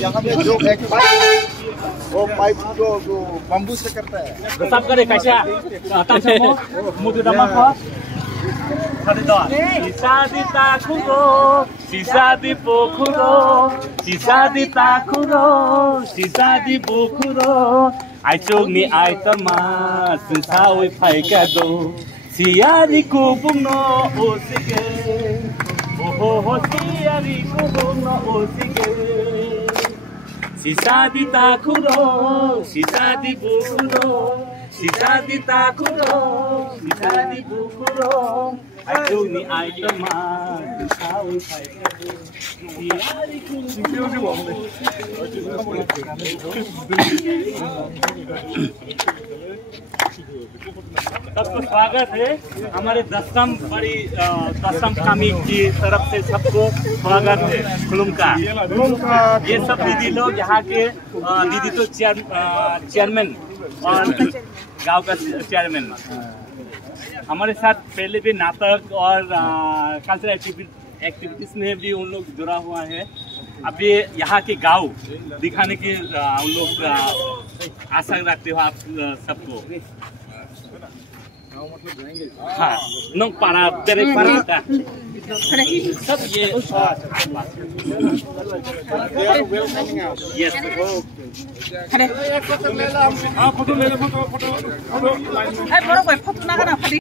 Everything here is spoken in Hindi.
यहाँ में जो एक वो पाइप जो बम्बू से करता है सब करे कैसे मुझे दमा को Sisa di takuro, sisa di bokuro, sisa di takuro, sisa di bokuro. Ai chok ni ai tama, sisa oi pai kado. Siari kubung no osige, oh siari kubung no osige. Sisa di takuro, sisa di bokuro. Sisa di takuro, sisa di bukuro. Ayo ni ay teman, tahu saya siari सबको स्वागत है हमारे दसम कमी की तरफ से सबको स्वागत है खुलुमका ये सब दीदी लोग यहाँ के दीदी तो चेयरमैन और गांव का चेयरमैन हमारे साथ पहले भी नाटक और कल्चरल एक्टिविटीज में भी उन लोग जुड़ा हुआ है। अभी यहाँ के गांव दिखाने की उन लोग आशा रखते हो आप सबको। हाँ नोंग पारा तेरे पारा सब ये यस फोटो ले लो फोटो